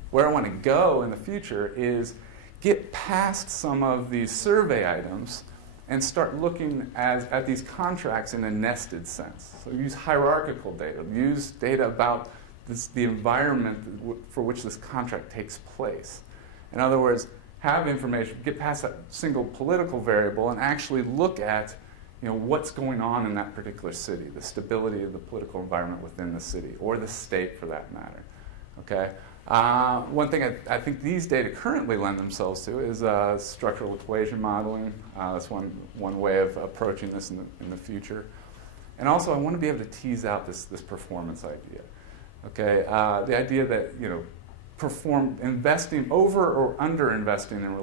Where I want to go in the future is get past some of these survey items and start looking at these contracts in a nested sense. So use hierarchical data, use data about the environment for which this contract takes place. In other words, have information, get past that single political variable and actually look at what's going on in that particular city, the stability of the political environment within the city, or the state for that matter. Okay? One thing I think these data currently lend themselves to is structural equation modeling. That's one way of approaching this in the future. And also, I want to be able to tease out this performance idea. Okay? The idea that investing over or under investing in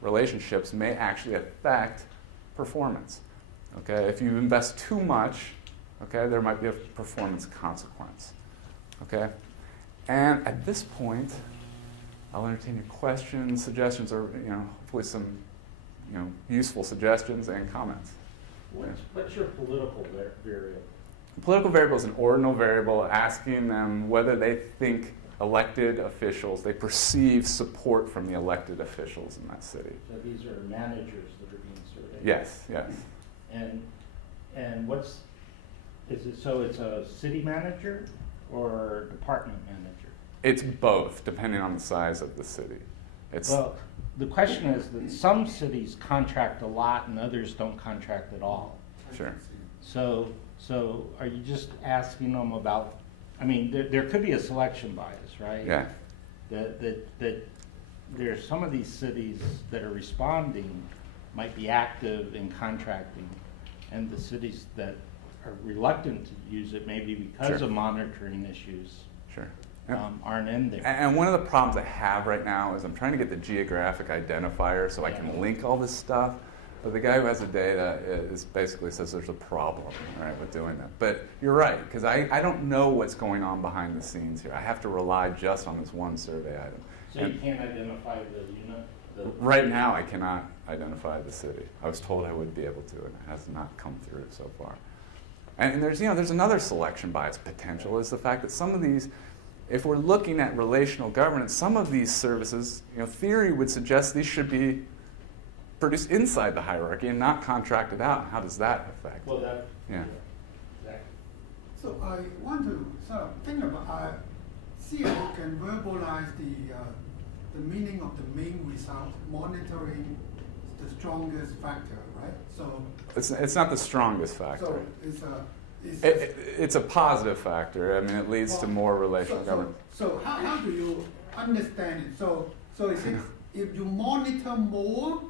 relationships may actually affect performance. Okay, if you invest too much, okay, there might be a performance consequence. Okay, and at this point, I'll entertain your questions, suggestions, or hopefully some useful suggestions and comments. What's your political variable? The political variable is an ordinal variable asking them whether they think elected officials, they perceive support from the elected officials in that city. So these are managers that are being surveyed? Yes, yes. And what's, is it, so it's a city manager or department manager? It's both, depending on the size of the city. It's, Well, the question is that some cities contract a lot and others don't contract at all. sure. So are you just asking them about, I mean, there could be a selection bias, right? Yeah. That there's some of these cities that are responding might be active in contracting, and the cities that are reluctant to use it maybe because Sure. of monitoring issues Sure. aren't in there. And one of the problems I have right now is I'm trying to get the geographic identifier so I Yeah. can link all this stuff. But the guy who has the data is basically says there's a problem, right, with doing that. But you're right, because I don't know what's going on behind the scenes here. I have to rely just on this one survey item. So you can't identify the unit? Right now, I cannot identify the city. I was told I would be able to, and it has not come through so far. And there's another selection bias potential is the fact that some of these, if we're looking at relational governance, some of these services, theory would suggest these should be produced inside the hierarchy and not contracted out. How does that affect? Well, that, Yeah. exactly. So I want to sort of think about, see if you can verbalize the meaning of the main result, monitoring the strongest factor, right? So, It's not the strongest factor. so it's It's a positive factor. I mean, it leads to more relational governance. So how do you understand it? So is it, if you monitor more,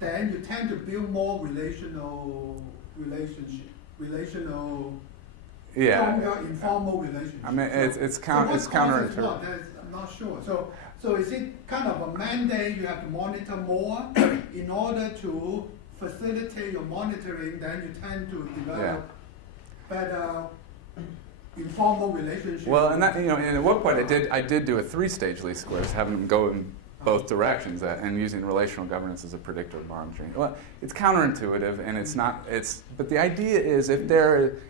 then you tend to build more relational Yeah. stronger informal relationship. I mean, it's what counterintuitive. causes what? I'm not sure. So is it kind of a mandate you have to monitor more in order to facilitate your monitoring, then you tend to develop better informal relationships? Well, and that and at one point I did do a 3-stage least squares, having them go in both directions, and using relational governance as a predictor of monitoring. Well, it's counterintuitive, and it's not. But the idea is if there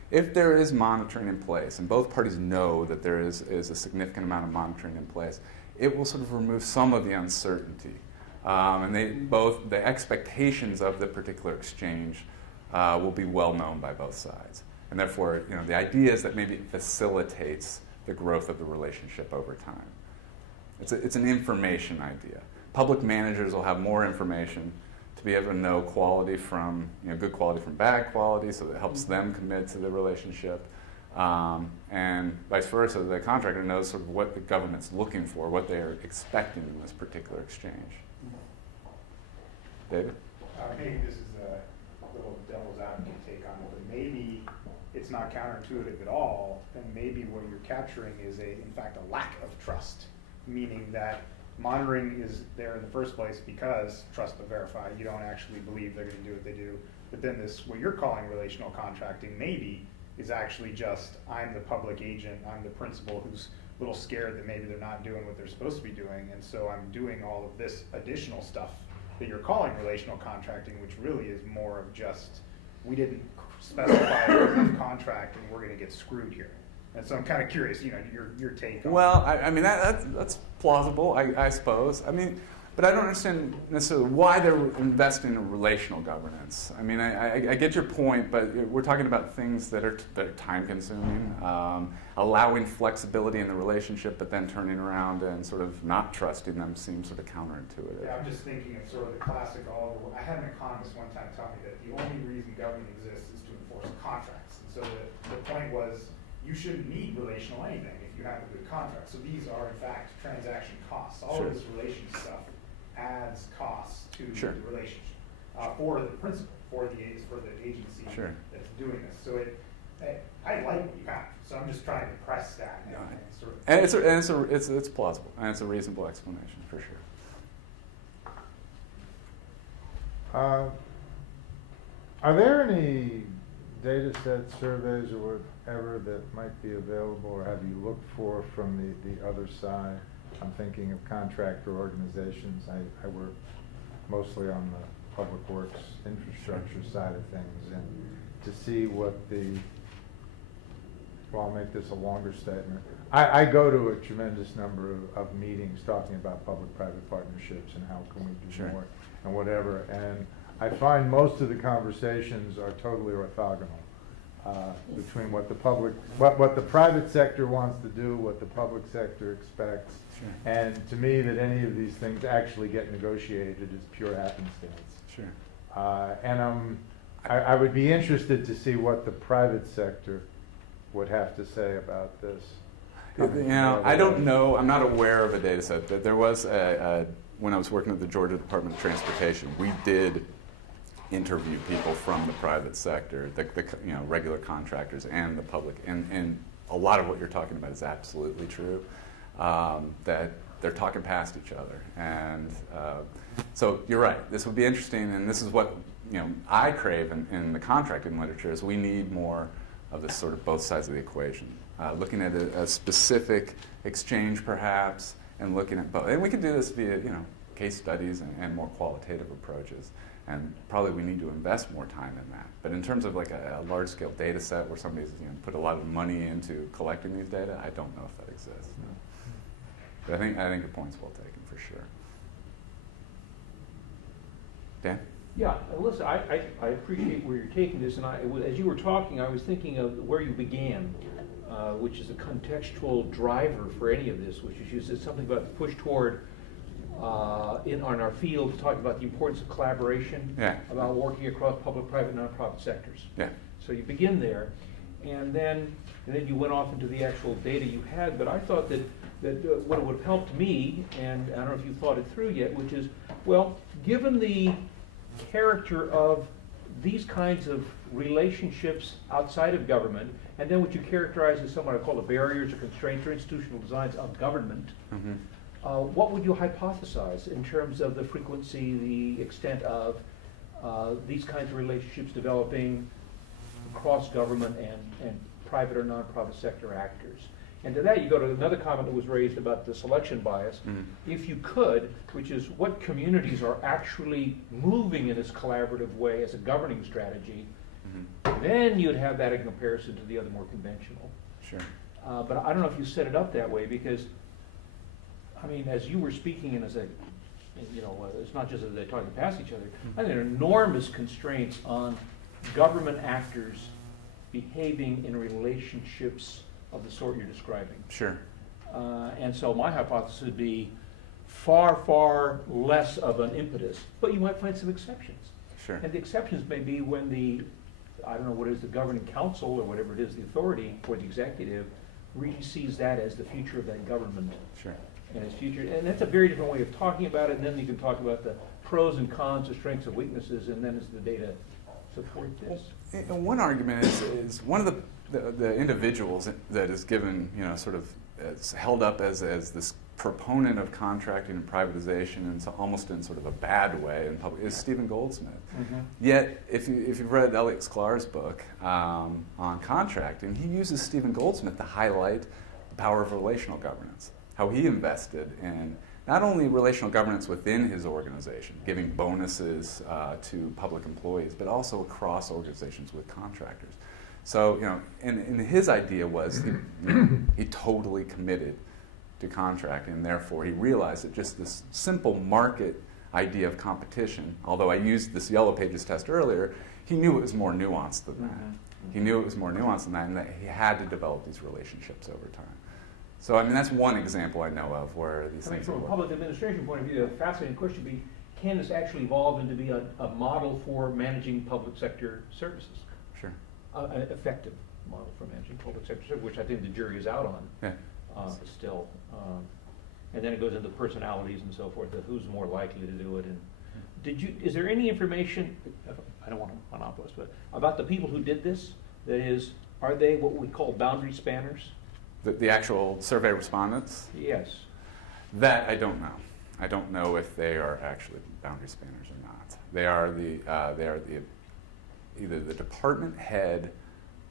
is monitoring in place, and both parties know that there is a significant amount of monitoring in place, it will sort of remove some of the uncertainty, and the expectations of the particular exchange will be well known by both sides, and therefore, the idea is that maybe it facilitates the growth of the relationship over time. It's an information idea. Public managers will have more information to be able to know quality from good quality from bad quality, so that helps them commit to the relationship, and vice versa. The contractor knows sort of what the government's looking for, what they are expecting in this particular exchange. David? Maybe this is a little devil's advocate take on it, but maybe it's not counterintuitive at all, and maybe what you're capturing is in fact a lack of trust, meaning that monitoring is there in the first place because trust but verify. You don't actually believe they're going to do what they do. But then what you're calling relational contracting maybe is actually just I'm the public agent, I'm the principal who's a little scared that maybe they're not doing what they're supposed to be doing, and so I'm doing all of this additional stuff that you're calling relational contracting, which really is more of just we didn't specify a contract and we're going to get screwed here. And so I'm kind of curious, your take on Well, I mean, that's plausible, I suppose. I mean, but I don't understand necessarily why they're investing in relational governance. I mean, I get your point, but we're talking about things that are time-consuming, allowing flexibility in the relationship, but then turning around and sort of not trusting them seems sort of counterintuitive. Yeah, I'm just thinking of sort of the classic I had an economist one time tell me that the only reason government exists is to enforce contracts. And so the point was, you shouldn't need relational anything if you have a good contract. So these are, in fact, transaction costs. All of this relation stuff adds costs to the relationship for the principal, for the agency that's doing this. So I like what you have. So I'm just trying to press that. And it's plausible, and it's a reasonable explanation for sure. Are there any data sets, surveys, or whatever that might be available, or have you looked for from the other side? I'm thinking of contractor organizations. I work mostly on the public works infrastructure side of things, and to see what the well, I'll make this a longer statement. I go to a tremendous number of meetings talking about public-private partnerships and how can we do Sure. more and whatever. And I find most of the conversations are totally orthogonal between what the private sector wants to do, what the public sector expects. Sure. And to me, that any of these things actually get negotiated is pure happenstance. Sure. And I would be interested to see what the private sector would have to say about this. I don't know. I'm not aware of a data set. There was when I was working at the Georgia Department of Transportation, we did interview people from the private sector, the regular contractors and the public, and a lot of what you're talking about is absolutely true. That they're talking past each other, and so you're right. This would be interesting, and this is what I crave in the contracting literature is we need more of this sort of both sides of the equation. Looking at a specific exchange, perhaps, and looking at both. And we could do this via, case studies and more qualitative approaches. And probably we need to invest more time in that. But in terms of like a large-scale data set where somebody's put a lot of money into collecting these data, I don't know if that exists. But I think the point's well taken for sure. Dan? Yeah, listen, I appreciate where you're taking this, and as you were talking, I was thinking of where you began, which is a contextual driver for any of this, which is you said something about the push toward, on our field, talking about the importance of collaboration, about working across public, private, nonprofit sectors. Yeah. So you begin there, and then you went off into the actual data you had, but I thought that what would have helped me, and I don't know if you thought it through yet, which is, well, given the character of these kinds of relationships outside of government, and then what you characterize as somewhat I call the barriers or constraints or institutional designs of government, what would you hypothesize in terms of the frequency, the extent of these kinds of relationships developing across government and private or nonprofit sector actors? And to that, you go to another comment that was raised about the selection bias. If you could, which is what communities are actually moving in this collaborative way as a governing strategy, then you'd have that in comparison to the other more conventional. Sure. But I don't know if you set it up that way because, I mean, as you were speaking and as it's not just that they're talking past each other, I think there are enormous constraints on government actors behaving in relationships of the sort you're describing. Sure. And so my hypothesis would be far, far less of an impetus, but you might find some exceptions. Sure. And the exceptions may be when the governing council or whatever it is, the authority or the executive really sees that as the future of that government. Sure. And its future, and that's a very different way of talking about it, and then you can talk about the pros and cons, the strengths and weaknesses, and then as the data support this. And one argument is one of the individuals that is given, sort of it's held up as this proponent of contracting and privatization, and so almost in sort of a bad way in public, is Stephen Goldsmith. Yet, if you've read Elliot Sklar's book on contracting, he uses Stephen Goldsmith to highlight the power of relational governance, how he invested in not only relational governance within his organization, giving bonuses to public employees, but also across organizations with contractors. So, and his idea was he totally committed to contracting, and therefore he realized that just this simple market idea of competition, although I used this Yellow Pages test earlier, he knew it was more nuanced than that. He knew it was more nuanced than that, and that he had to develop these relationships over time. So, I mean, that's one example I know of where these things from a public administration point of view, a fascinating question would be, can this actually evolve into be a model for managing public sector services? Sure. An effective model for managing public sector services, which I think the jury is out on still. And then it goes into personalities and so forth, of who's more likely to do it. And is there any information, I don't want to monopolize, but about the people who did this? That is, are they what we call boundary spanners? The actual survey respondents? Yes. That I don't know. I don't know if they are actually boundary spanners or not. They are either the department head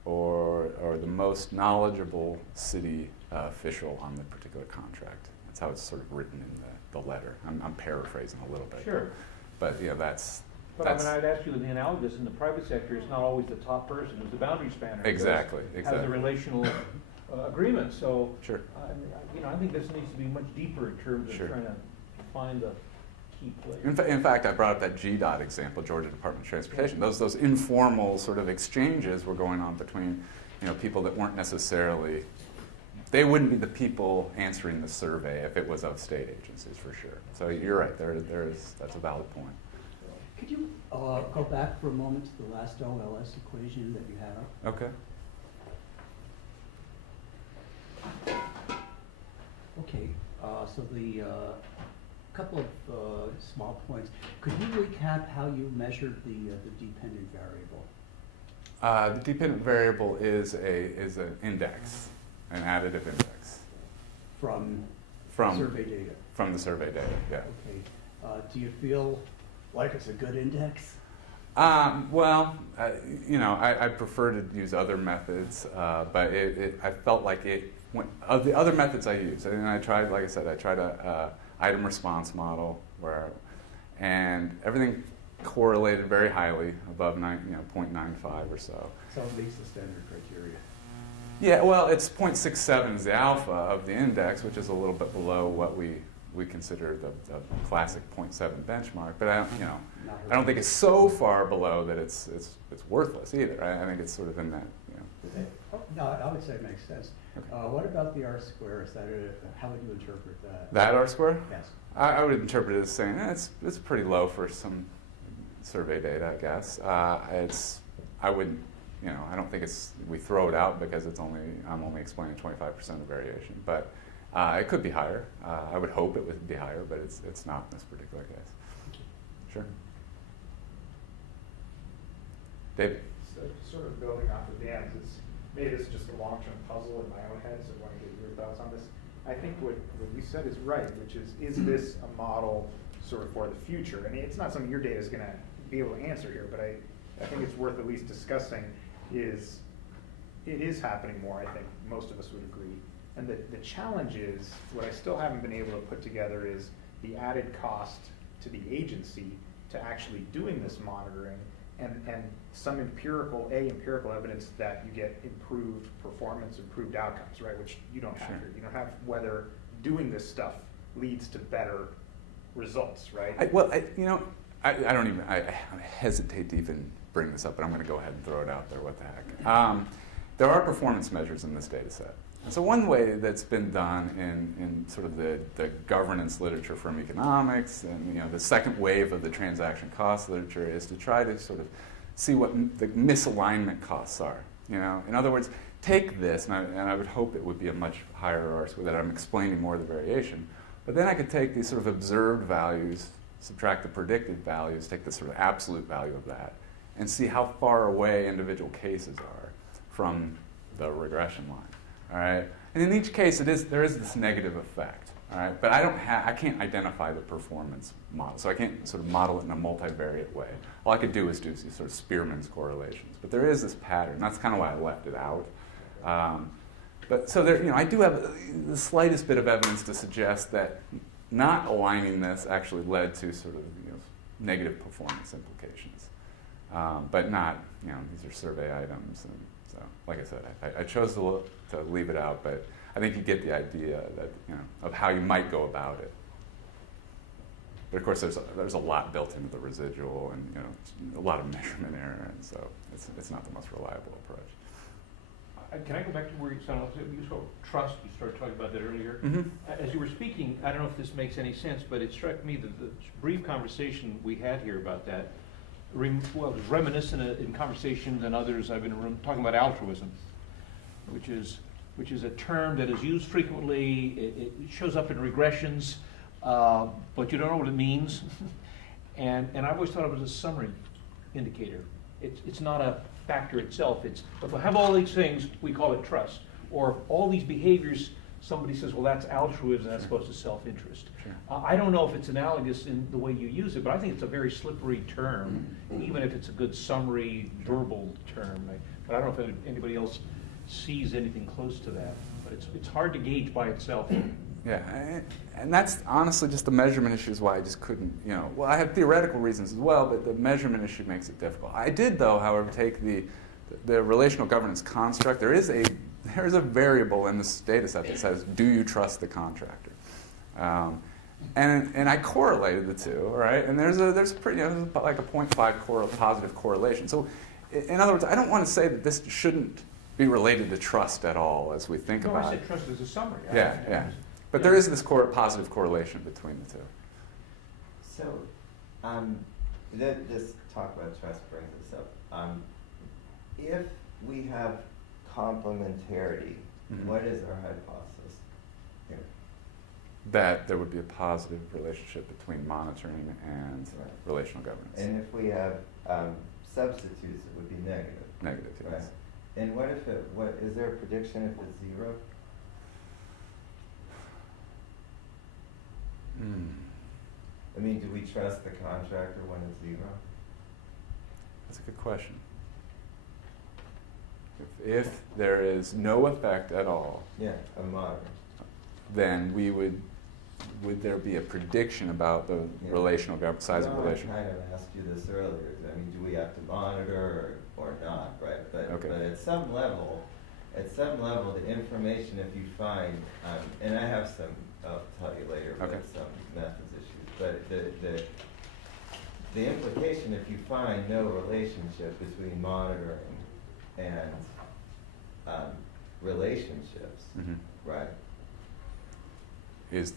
or the most knowledgeable city official on the particular contract. That's how it's sort of written in the letter. I'm paraphrasing a little bit. Sure. But that's But I mean, I'd ask you the analogous in the private sector, it's not always the top person who's the boundary spanner. Exactly, Has exactly. a relational agreement, so. Sure. I think this needs to be much deeper in terms of Sure. trying to find the key players. In fact, I brought up that GDOT example, Georgia Department of Transportation. Those informal sort of exchanges were going on between, people that weren't necessarily, they wouldn't be the people answering the survey if it was of state agencies, for sure. So you're right, that's a valid point. Could you go back for a moment to the last OLS equation that you had up? Okay. Okay, so the couple of small points. Could you recap how you measured the dependent variable? The dependent variable is an index, an additive index. From From survey data? From the survey data, yeah. Okay. Do you feel like it's a good index? Well, I prefer to use other methods, but I felt like of the other methods I use, and I tried, like I said, I tried a item response model and everything correlated very highly above 0.95 or so. So it meets the standard criteria. Yeah, well, it's 0.67 is the alpha of the index, which is a little bit below what we consider the classic 0.7 benchmark. But I don't think it's so far below that it's worthless either. I think it's sort of in that. No, I would say it makes sense. Okay. What about the R square? Is that how would you interpret that? That R square? Yes. I would interpret it as saying it's pretty low for some survey data, I guess. I wouldn't. I don't think we throw it out because I'm only explaining 25% of variation, but it could be higher. I would hope it would be higher, but it's not in this particular case. Sure. David? So sort of building off of Dan's, maybe this is just a long-term puzzle in my own head, so I want to get your thoughts on this. I think what you said is right, which is this a model sort of for the future? I mean, it's not something your data is going to be able to answer here, but I think it's worth at least discussing. It is happening more, I think most of us would agree. And the challenge is, what I still haven't been able to put together is the added cost to the agency to actually doing this monitoring and some empirical evidence that you get improved performance, improved outcomes, right? Which you don't have here. You don't have whether doing this stuff leads to better results, right? I don't even, I hesitate to even bring this up, but I'm going to go ahead and throw it out there. What the heck? There are performance measures in this data set. And so one way that's been done in sort of the governance literature from economics and the second wave of the transaction cost literature is to try to sort of see what the misalignment costs are. In other words, take this, and I would hope it would be a much higher R square, that I'm explaining more of the variation. But then I could take these sort of observed values, subtract the predicted values, take the sort of absolute value of that, and see how far away individual cases are from the regression line. All right, and in each case, there is this negative effect. All right, but I can't identify the performance model, so I can't sort of model it in a multivariate way. All I could do is do sort of Spearman's correlations, but there is this pattern. That's kind of why I left it out. But so there, I do have the slightest bit of evidence to suggest that not aligning this actually led to sort of negative performance implications, but not these are survey items, and so like I said, I chose to leave it out, but I think you get the idea that of how you might go about it. But of course, there's a lot built into the residual, and a lot of measurement error, and so it's not the most reliable approach. Can I go back to where you started trust? You started talking about that earlier. Mm-hmm. As you were speaking, I don't know if this makes any sense, but it struck me that the brief conversation we had here about that, it was reminiscent in conversations and others I've been talking about altruism, which is a term that is used frequently. It shows up in regressions, but you don't know what it means. and I've always thought of it as a summary indicator. It's not a factor itself. It's if we have all these things, we call it trust. Or if all these behaviors, somebody says, well, that's altruism, that's supposed to self-interest. Sure. I don't know if it's analogous in the way you use it, but I think it's a very slippery term, even if it's a good summary, verbal term. But I don't know if anybody else sees anything close to that. But it's hard to gauge by itself. Yeah, and that's honestly just the measurement issue is why I just couldn't, well, I have theoretical reasons as well, but the measurement issue makes it difficult. I did, though, however, take the relational governance construct. There is a variable in this data set that says, do you trust the contractor? And I correlated the two, right? And there's like a 0.5 positive correlation. So, in other words, I don't want to say that this shouldn't be related to trust at all as we think about it. I said trust as a summary. Yeah. But there is this positive correlation between the two. So, this talk about trust brings us up. If we have complementarity, what is our hypothesis here? That there would be a positive relationship between monitoring and relational governance. And if we have substitutes, it would be negative. Negative, yes. Right. And what is there a prediction if it's 0? I mean, do we trust the contractor when it's 0? That's a good question. If there is no effect at all, Yeah, a monitoring. then would there be a prediction about the relational size of relation? I kind of asked you this earlier. I mean, do we have to monitor or not, right? But at some level, the information, if you find, and I have some, I'll tell you later, but some methods issues. But the implication, if you find no relationship between monitoring and relationships, right? Is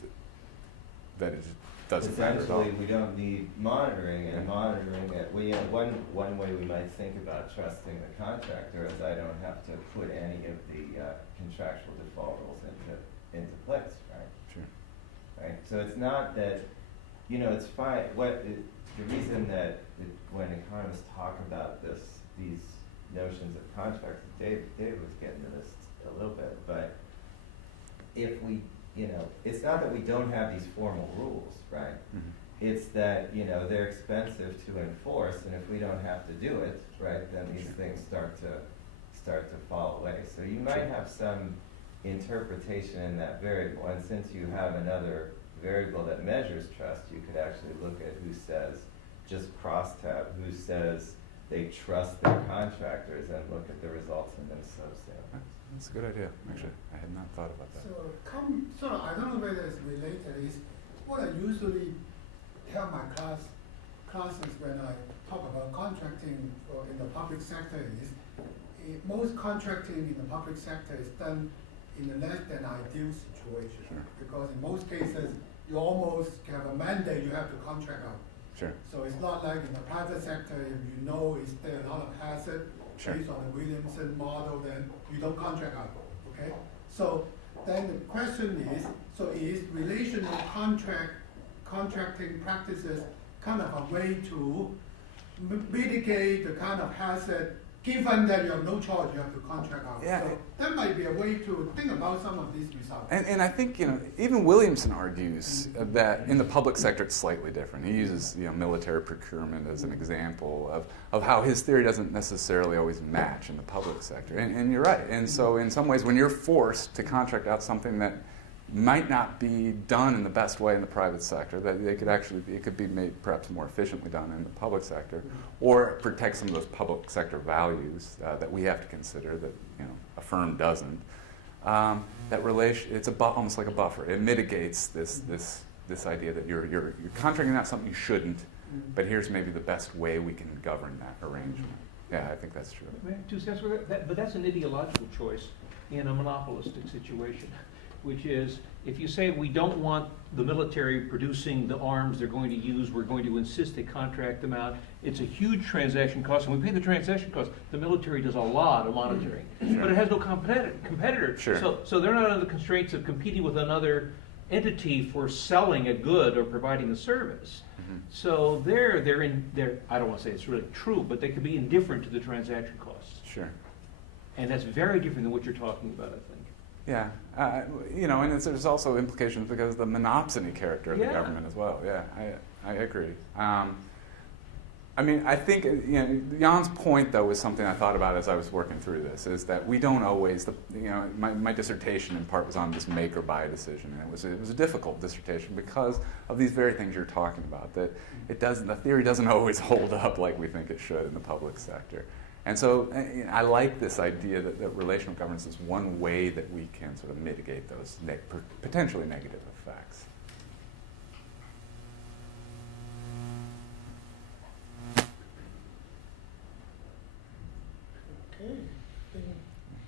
that it doesn't matter at all? Essentially, we don't need monitoring, and monitoring it. One way we might think about trusting the contractor is I don't have to put any of the contractual default rules into place, right? Sure. Right. So it's not that, it's fine. The reason that when economists talk about these notions of contracts, Dave was getting to this a little bit, but if we, it's not that we don't have these formal rules, right? It's that, they're expensive to enforce, and if we don't have to do it, right, then these things start to fall away. So you might have some interpretation in that variable, and since you have another variable that measures trust, you could actually look at who says, just crosstab, who says they trust their contractors, and look at the results in those subsamples. That's a good idea, actually. I had not thought about that. So I don't know whether it's related, is what I usually tell my classes when I talk about contracting in the public sector is most contracting in the public sector is done in a less than ideal situation. Sure. Because in most cases, you almost have a mandate you have to contract out. Sure. So it's not like in the private sector, if is there a lot of hazard based on the Williamson model, then you don't contract out, okay? So then the question is, is relational contracting practices kind of a way to mitigate the kind of hazard, given that you have no choice, you have to contract out? Yeah. So that might be a way to think about some of these results. And I think, even Williamson argues that in the public sector it's slightly different. He uses, military procurement as an example of how his theory doesn't necessarily always match in the public sector. And you're right. And so in some ways, when you're forced to contract out something that might not be done in the best way in the private sector, that it could be made perhaps more efficiently done in the public sector, or protect some of those public sector values that we have to consider that a firm doesn't. That relation, it's almost like a buffer. It mitigates this idea that you're contracting out something you shouldn't, but here's maybe the best way we can govern that arrangement. Yeah, I think that's true. May I have 2 cents with that? But that's an ideological choice in a monopolistic situation, which is, if you say we don't want the military producing the arms they're going to use, we're going to insist they contract them out, it's a huge transaction cost, and we pay the transaction cost. The military does a lot of monitoring, but it has no competitor. Sure. So they're not under the constraints of competing with another entity for selling a good or providing a service. So they're I don't want to say it's really true, but they could be indifferent to the transaction costs. Sure. And that's very different than what you're talking about, I think. Yeah, and there's also implications because of the monopsony character of the Yeah. government as well. Yeah, I agree. I I mean, I think, Jan's point, though, was something I thought about as I was working through this, is that we don't always, my dissertation in part was on this make or buy decision, and it was a difficult dissertation because of these very things you're talking about, that the theory doesn't always hold up like we think it should in the public sector. And so I like this idea that relational governance is one way that we can sort of mitigate those potentially negative effects. Okay, I think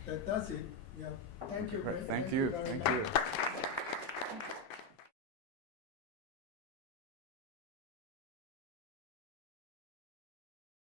that does it. Yeah. Thank you, Greg. Thank you. very Thank much. you.